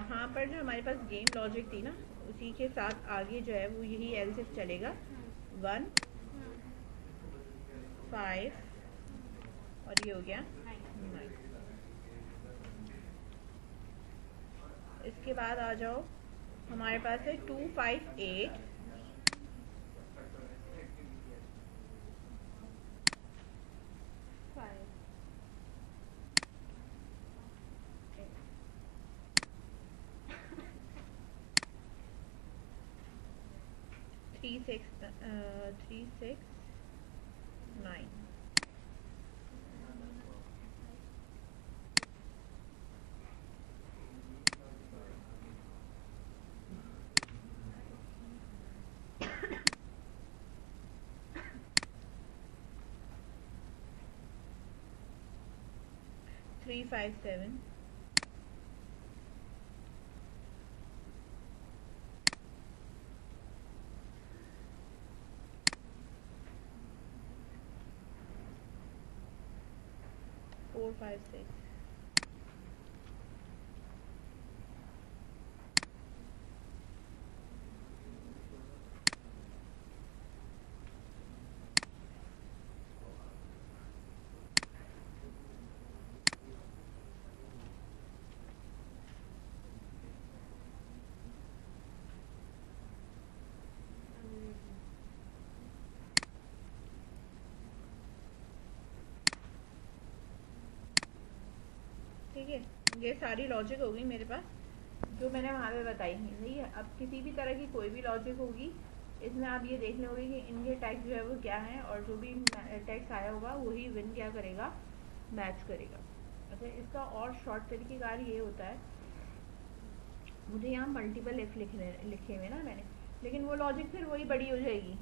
यहाँ पर जो हमारे पास गेम लॉजिक थी ना, उसी के साथ आगे जो है वो यही एल सिर्फ चलेगा 1 5 और ये हो गया 9। इसके बाद आ जाओ, हमारे पास है 2 5 8 3 6 9। 3 5 7 4 5 6 ठीक है, ये सारी लॉजिक होगी मेरे पास जो मैंने वहाँ पे बताई है। सही है, अब किसी भी तरह की कोई भी लॉजिक होगी, इसमें आप ये देख लोगे कि इनके टैक्स जो है वो क्या है, और जो भी टैक्स आया होगा वही विन क्या करेगा, मैच करेगा। अच्छा, इसका और शॉर्ट तरीक़ेकार ये होता है, मुझे यहाँ मल्टीपल इफ लिखे हुए ना मैंने, लेकिन वो लॉजिक फिर वही बड़ी हो जाएगी।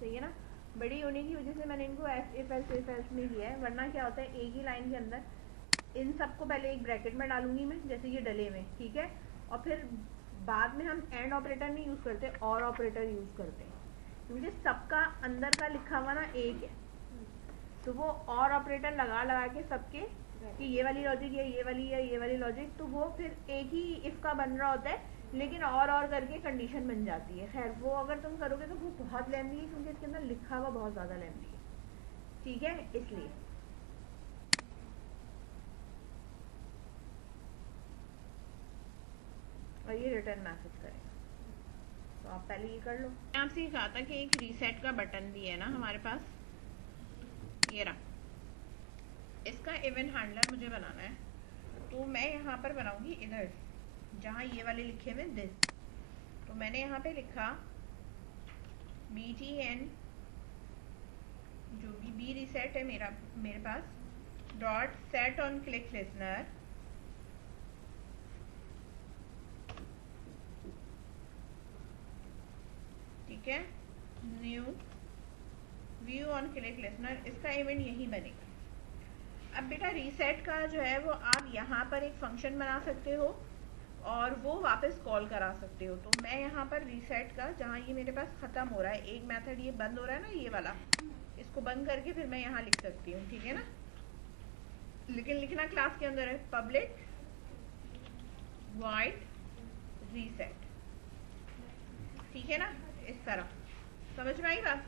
सही है ना, बड़ी होने की वजह से मैंने इनको इफ एल्स में किया है। वरना क्या होता है, एक ही लाइन के अंदर इन सबको पहले एक ब्रैकेट में डालूंगी मैं, जैसे ये डले में, ठीक है, और फिर बाद में हम एंड ऑपरेटर नहीं यूज़ करते, और ऑपरेटर यूज़ करते हैं, क्योंकि सबका अंदर का लिखा हुआ ना एक है, तो वो और ऑपरेटर लगा लगा के सबके कि ये वाली लॉजिक है, ये वाली है, ये वाली लॉजिक, तो वो फिर एक ही इफ का बन रहा होता है, लेकिन और करके कंडीशन बन जाती है। खैर, वो अगर तुम करोगे तो वो बहुत लेंथी है, क्योंकि इसके अंदर लिखा हुआ बहुत ज़्यादा लेंथी है। ठीक है, इसलिए और ये रिटर्न मैसेज करेगा, तो आप पहले ये कर लो। मैं आपसे ये कहा था कि एक रीसेट का बटन भी है ना हमारे पास, ये रहा, इसका इवेंट हैंडलर मुझे बनाना है, तो मैं यहाँ पर बनाऊंगी इधर जहाँ ये वाले लिखे हुए दिस, तो मैंने यहाँ पे लिखा btn, जो भी बी रीसेट है मेरे पास, dot set on click listener, ठीक है, new view on click listener, इसका इवेंट यही बनेगा। अब बेटा रीसेट का जो है वो आप यहाँ पर एक फंक्शन बना सकते हो और वो वापस कॉल करा सकते हो। तो मैं यहाँ पर रीसेट का, जहाँ ये मेरे पास ख़त्म हो रहा है, एक मेथड ये बंद हो रहा है ना, ये वाला, इसको बंद करके फिर मैं यहाँ लिख सकती हूँ, ठीक है ना, लेकिन लिखना क्लास के अंदर है, पब्लिक वॉइड रीसेट, ठीक है ना, इस तरह समझ में आई बात।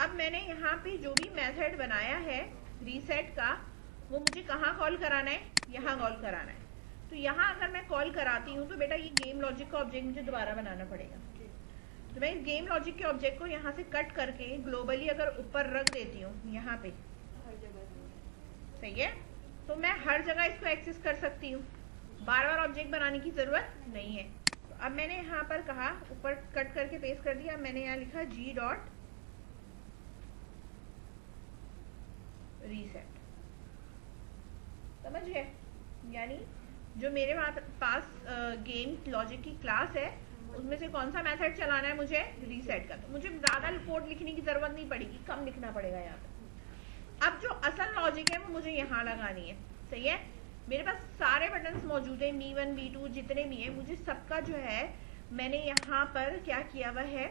अब मैंने यहाँ पे जो भी मेथड बनाया है रीसेट का, वो मुझे कहाँ कॉल कराना है, यहाँ कॉल कराना है। तो यहाँ अगर मैं कॉल कराती हूँ तो बेटा ये गेम लॉजिक का ऑब्जेक्ट मुझे दोबारा बनाना पड़ेगा। तो मैं इस गेम लॉजिक के ऑब्जेक्ट को यहाँ से कट करके ग्लोबली अगर ऊपर रख देती हूँ यहाँ पे, सही है, तो मैं हर जगह इसको एक्सेस कर सकती हूँ, बार बार ऑब्जेक्ट बनाने की ज़रूरत नहीं है। तो अब मैंने यहाँ पर कहा, ऊपर कट करके पेस्ट कर दिया, मैंने यहाँ लिखा जी डॉट रीसेट, समझ गए, यानी जो मेरे पास गेम लॉजिक की क्लास है उसमें से कौन सा मेथड चलाना है मुझे, रीसेट का। तो मुझे ज़्यादा कोड लिखने की ज़रूरत नहीं पड़ेगी, कम लिखना पड़ेगा यहाँ पे। अब जो असल लॉजिक है वो मुझे यहाँ लगानी है, सही है, मेरे पास सारे बटन्स मौजूद हैं, B1 B2 जितने भी हैं, मुझे सबका जो है मैंने यहाँ पर क्या किया हुआ है,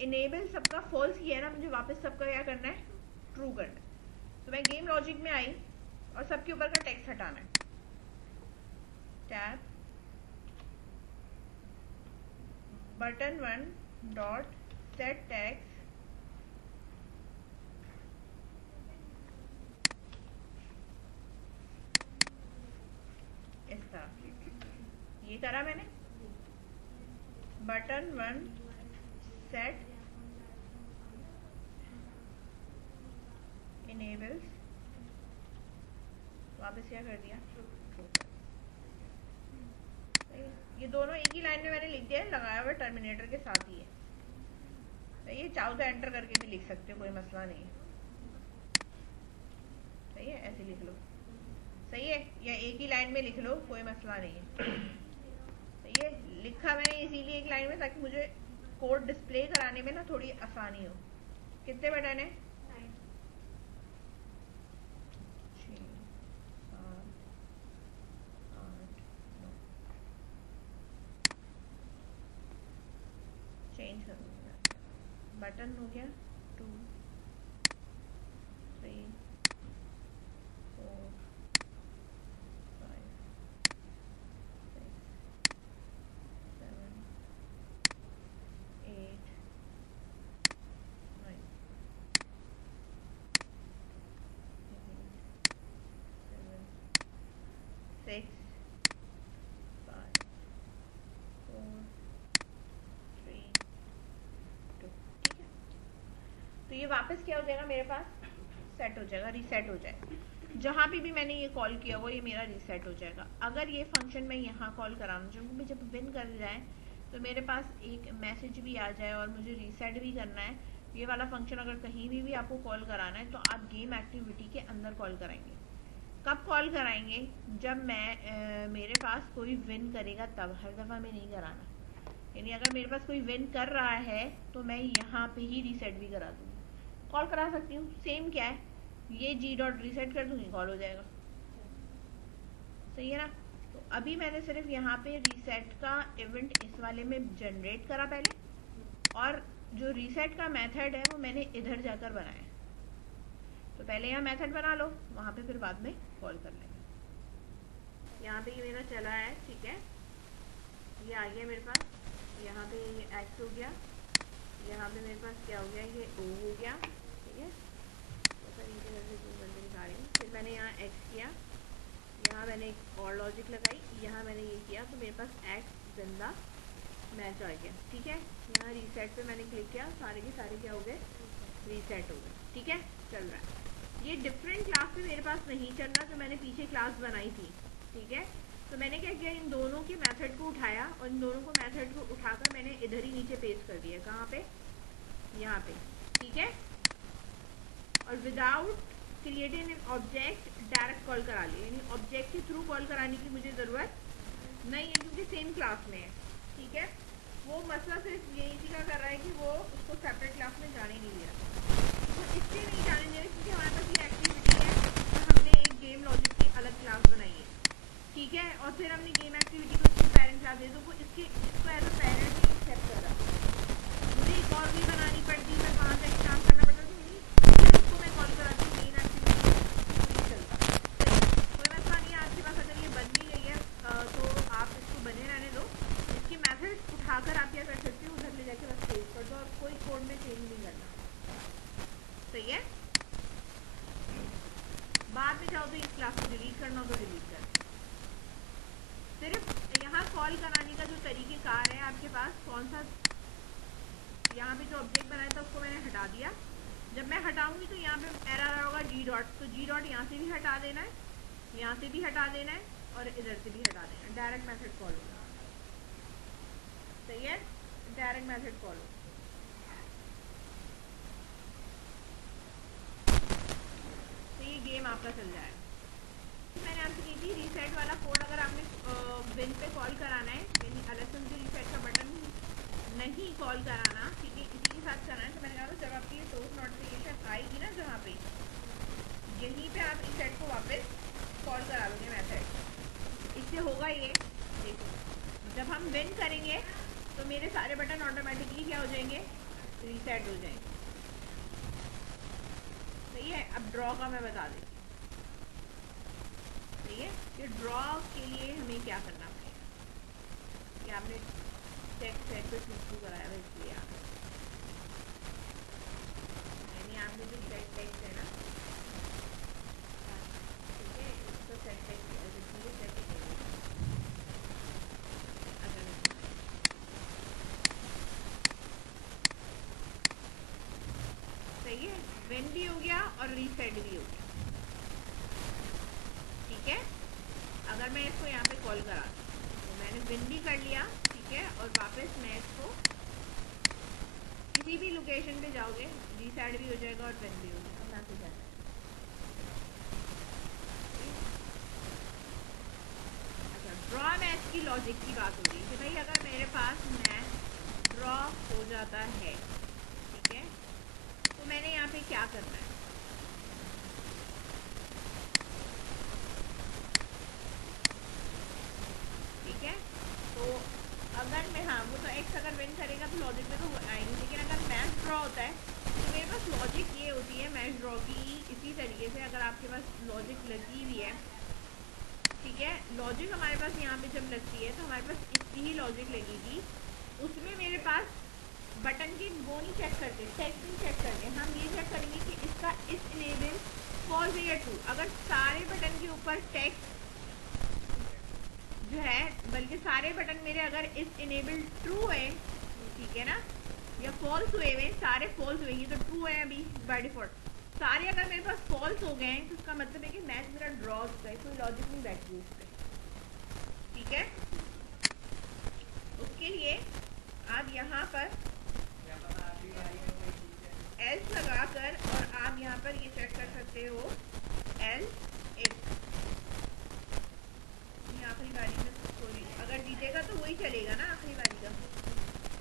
इनेबल सबका फॉल्स किया है ना, मुझे वापस सबका क्या करना है, ट्रू करना है। तो मैं गेम लॉजिक में आई और सबके ऊपर का टेक्स्ट हटाना है, tab button 1 dot set tags इस तरह। ये करा मैंने, बटन 1 सेट इनेबल्स, वापस क्या कर दिया, ये दोनों एक ही लाइन में मैंने लिख दिया है, लगाया हुआ टर्मिनेटर के साथ ही है। ये चाहो तो एंटर करके भी लिख सकते हो, कोई मसला नहीं है। सही है, ऐसे लिख लो, सही है, या एक ही लाइन में लिख लो, कोई मसला नहीं है। सही है, लिखा मैंने इसीलिए एक लाइन में ताकि मुझे कोड डिस्प्ले कराने में ना थोड़ी आसानी हो। कितने बटन है, 6 7 8 9 चेंज कर दूंगा। बटन हो गया 2 3 4 5 6 7 8 9 6 5 4 3 2। ठीक है, तो ये वापस क्या हो जाएगा, मेरे पास सेट हो जाएगा, रीसेट हो जाएगा। जहाँ भी मैंने ये कॉल किया वो ये मेरा रीसेट हो जाएगा। अगर ये फंक्शन मैं यहाँ कॉल कराना चाहूँ, मुझे जब विन कर जाए तो मेरे पास एक मैसेज भी आ जाए और मुझे रीसेट भी करना है, ये वाला फंक्शन अगर कहीं भी आपको कॉल कराना है तो आप गेम एक्टिविटी के अंदर कॉल कराएंगे। कब कॉल कराएंगे, जब मैं मेरे पास कोई विन करेगा तब, हर दफ़ा में नहीं कराना। यानी अगर मेरे पास कोई विन कर रहा है तो मैं यहाँ पे ही रीसेट भी करा दूँगी, कॉल करा सकती हूँ। सेम क्या है, ये जी डॉट रीसेट कर दूँगी, कॉल हो जाएगा। सही है ना, तो अभी मैंने सिर्फ यहाँ पे रीसेट का इवेंट इस वाले में जनरेट करा पहले, और जो रीसेट का मेथड है वो मैंने इधर जाकर बनाया। तो पहले यहाँ मेथड बना लो, वहाँ पे फिर बाद में कॉल कर लेंगे। यहाँ पे ये मेरा चला है, ठीक है, ये आ गया मेरे पास, यहाँ पे ये एक्स हो गया, यहाँ पे मेरे पास क्या हो गया, ये ओ हो गया। ठीक है, तो सर इनके घर से 2 घंटे निकाल रही हूँ। फिर मैंने यहाँ एक्स किया, यहाँ मैंने एक और लॉजिक लगाई, यहाँ मैंने ये किया, तो मेरे पास एक्स जिंदा मैच आ गया। ठीक है, यहाँ रीसेट पे मैंने क्लिक किया, सारे के सारे क्या हो गए, रीसेट हो गए। ठीक है, चल रहा है। ये डिफरेंट क्लास में मेरे पास नहीं चल रहा, जो मैंने पीछे क्लास बनाई थी। ठीक है, तो मैंने क्या किया, इन दोनों के मेथड को उठाया और इन दोनों को मेथड को उठाकर मैंने इधर ही नीचे पेस्ट कर दिया। कहाँ पे, यहाँ पे। ठीक है, और without creating an object direct call करा लिया, यानी ऑब्जेक्ट के थ्रू कॉल कराने की मुझे ज़रूरत नहीं है क्योंकि सेम क्लास में है। ठीक है, वो मसला सिर्फ ये इसी का कर रहा है कि वो उसको सेपरेट क्लास में जाने नहीं दे रहा। तो इसलिए नहीं जाने दे रहे क्योंकि हमारे पास ये एक्टिविटी है और हमने एक गेम लॉजिक की अलग क्लास बनाई है। ठीक है, और फिर हमने गेम एक्टिविटी को इसको पेरेंट क्लास दे, तो वो इसको एज अ पेरेंट ही एक्सेप्ट कर रहा। मुझे एक और भी बनानी पड़ती, मैं वहाँ से काम करना पड़ता, तो फिर उसको मैं कॉल कराती हूँ गेम एक्टिविटी, नहीं चलता। कोई मसला नहीं है, आपके पास अगर ये बन भी गई है तो आप इसको बने रहने दो। इसकी मेथड उठाकर आप क्या कर सकते हो, उधर ले जाके बस सेव कर दो और कोई कोड में चेंज नहीं करना। सही है, बाद में चाहो तो इस क्लास को डिलीट करना हो तो डिलीट कर। सिर्फ यहाँ कॉल कराने का जो तरीक़ेकार है आपके पास, कौन सा, यहाँ पे जो ऑब्जेक्ट बनाया था उसको मैंने हटा दिया। जब मैं हटाऊंगी तो यहाँ पे एरर आ रहा होगा जी डॉट, तो जी डॉट यहाँ से भी हटा देना है, यहाँ से भी हटा देना है और इधर से भी हटा देना है। डायरेक्ट मेथड कॉल होगा। सही है, डायरेक्ट मेथड कॉल होगा। तो ये गेम आपका चल जाएगा। मैंने आपसे की थी रीसेट वाला कोड, अगर आपने विन पे कॉल कराना है, यानी LSM के रीसेट का बटन नहीं कॉल कराना, ठीक है, इसी के साथ कराना है, तो मैंने कहा जब आपकी ये सोर्स नोटिफिकेशन आएगी ना, जहाँ पे यहीं पे आप रीसेट को वापस कॉल करा लोगे मेथड। इससे होगा ये, देखो, जब हम विन करेंगे तो मेरे सारे बटन ऑटोमेटिकली क्या हो जाएंगे, रीसेट हो जाएंगे। सही है, अब ड्रॉ का मैं बता देती हूँ। सही है, कि ड्रॉ के लिए हमें क्या क्या करना पड़ेगा कि आपने टेक्स्ट सेट पे ट्रू कराया है, इसलिए यानी आपने जो सेट टेक्स्ट है ना, ठीक है, इसको सेट टेक्स्ट सेट सही है, वेन भी हो गया और रीसेट भी हो गया, ठीक है। अगर मैं इसको यहाँ पे कॉल करा तो मैंने विन भी कर लिया, ठीक है, और वापस मैं इसको किसी भी लोकेशन पे जाओगे रीसेट भी हो जाएगा और विन भी हो जाएगा, मैसेज आ जाएगा। अच्छा, ड्रॉ मैच की लॉजिक की बात हो रही है कि भाई अगर मेरे पास मैच ड्रॉ हो जाता है, ठीक है, तो मैंने यहाँ पे क्या करना है, ठीक है। तो अगर मैं, हाँ वो तो एक्स अगर विन करेगा तो लॉजिक में तो आएंगे, लेकिन अगर मैच ड्रॉ होता है तो मेरे पास लॉजिक ये होती है मैच ड्रॉ की इसी तरीके से। अगर आपके पास लॉजिक लगी हुई है, ठीक है, लॉजिक हमारे पास यहाँ पे जब लगती है तो हमारे पास इसकी ही लॉजिक लगेगी, उसमें मेरे पास बटन की वो नहीं चेक करते, टेक्स्ट नहीं चेक करते, हम ये चेक करेंगे कि इसका इस इनेबल फॉल्स है या ट्रू। अगर सारे बटन के ऊपर टेक्स्ट जो है, बल्कि सारे बटन मेरे अगर इस इनेबल ट्रू है, ठीक है ना, या फॉल्स हुए हुए, सारे फॉल्स हुए, ये तो ट्रू है अभी बाय डिफॉल्ट, सारे अगर मेरे पास फॉल्स हो गए हैं तो उसका मतलब है कि मैच मेरा ड्रॉ हो चुका है, कोई लॉजिक नहीं बैठ गई उस पर, ठीक है। उसके लिए आप यहाँ पर एल्स लगाकर और आप यहाँ पर ये चेक कर सकते हो एल्स इफ, आखिरी बारी में कोई अगर जीतेगा तो वही चलेगा ना आखिरी बारी का,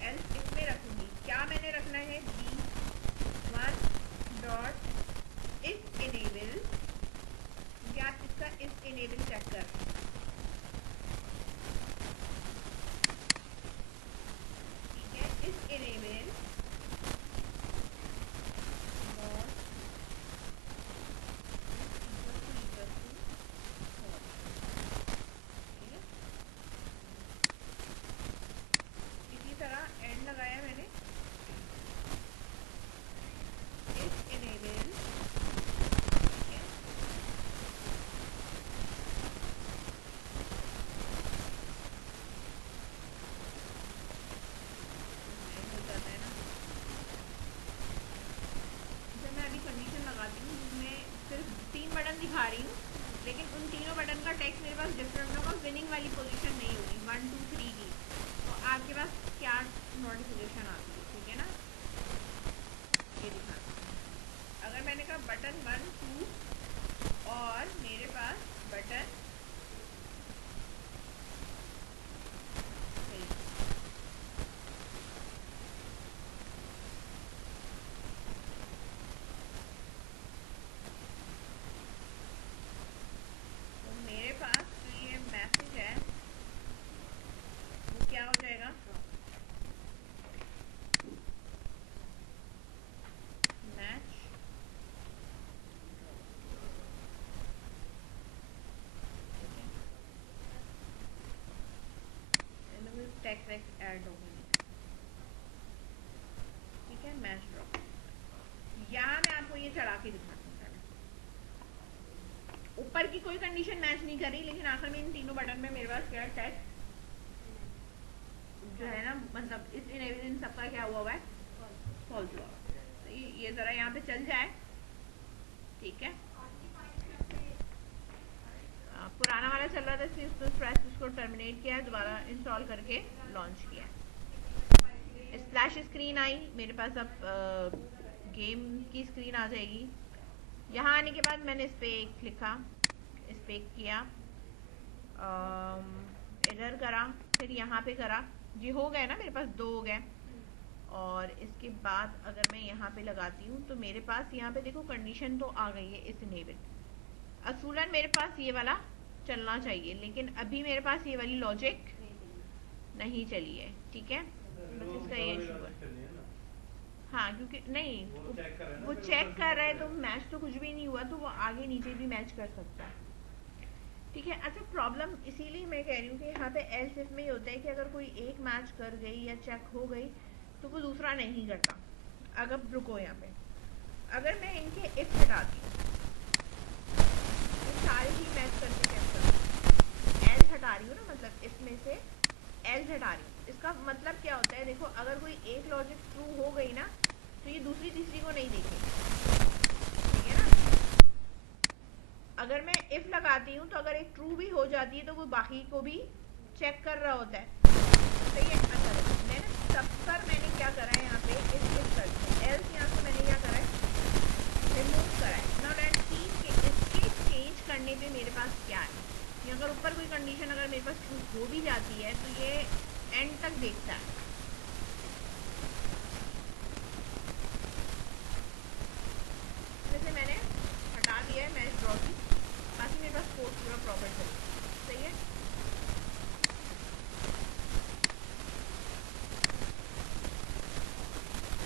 एल्स इफ में रखूंगी, क्या मैंने रखना है, b1 डॉट इस इनेबल, क्योंकि आप इसका इस इनेबल चेक कर रहे हैं, ठीक है, इस इनेबल दिखा रही हूँ, लेकिन उन तीनों बटन का टेक्स्ट मेरे पास डिफरेंट होगा, विनिंग वाली पोजीशन नहीं होगी 1 2 3 की, तो आपके पास क्या नोटिफिकेशन आती है, ठीक है ना, ये दिखा, अगर मैंने कहा बटन 1 2 और मेरे पास बटन टेक्स्ट वेक्स्ट ऐड हो गई, ठीक है, मैच ड्रॉ। यहाँ मैं आपको ये चढ़ा के दिखाती हूँ, ऊपर की कोई कंडीशन मैच नहीं कर रही, लेकिन आखिर में इन तीनों बटन में मेरे पास क्या टेक्स्ट जो है ना, मतलब इस इनेबल इन सबका क्या हुआ है, फॉल्स हुआ, तो ये जरा यहाँ पे चल जाए, ठीक है। पुराना वाला चल रहा था इसलिए उसको टर्मिनेट किया, दोबारा इंस्टॉल करके लॉन्च किया। स्प्लैश स्क्रीन आई मेरे पास, अब गेम की स्क्रीन आ जाएगी। यहाँ आने के बाद मैंने इस पर क्लिक लिखा, इस पर किया, इधर करा, फिर यहाँ पे करा, जी हो गए ना, मेरे पास 2 हो गए। और इसके बाद अगर मैं यहाँ पे लगाती हूँ तो मेरे पास यहाँ पे देखो कंडीशन तो आ गई है इस इनेबल, असूलन मेरे पास ये वाला चलना चाहिए, लेकिन अभी मेरे पास ये वाली लॉजिक नहीं चली है, ठीक है, बस इसका ये इशू है। हाँ, क्योंकि नहीं वो चेक कर रहा है तो मैच तो कुछ भी नहीं हुआ, तो वो आगे नीचे भी मैच कर सकता है, ठीक है। अच्छा, प्रॉब्लम इसीलिए मैं कह रही हूँ कि यहाँ पे एल्स इफ में ये होता है कि अगर कोई एक मैच कर गई या चेक हो गई तो वो दूसरा नहीं करता। अगर रुको, यहाँ पे अगर मैं इनके इफ हटाती हूँ, सारे ही मैच करके चेक करूँ, एल्स हटा रही हूँ ना, मतलब इसमें से एल्स हटा रही हूँ, इसका मतलब क्या होता है? देखो, अगर कोई एक लॉजिक ट्रू हो गई ना तो ये दूसरी तीसरी को नहीं देखेगी, ठीक है ना। अगर मैं इफ लगाती हूँ तो अगर एक ट्रू भी हो जाती है तो वो बाकी को भी चेक कर रहा होता है, सही है। अच्छा, मैंने सब पर मैंने क्या करा है यहाँ पे, इफ करके एल्स यहाँ से मैंने क्या करा है, रिमूव करा है। नाउ लेट्स सी कि इसके चेंज करने पे मेरे पास क्या है। ये अगर ऊपर कोई कंडीशन अगर मेरे पास ट्रू हो भी जाती है तो ये एंड तक देखता है,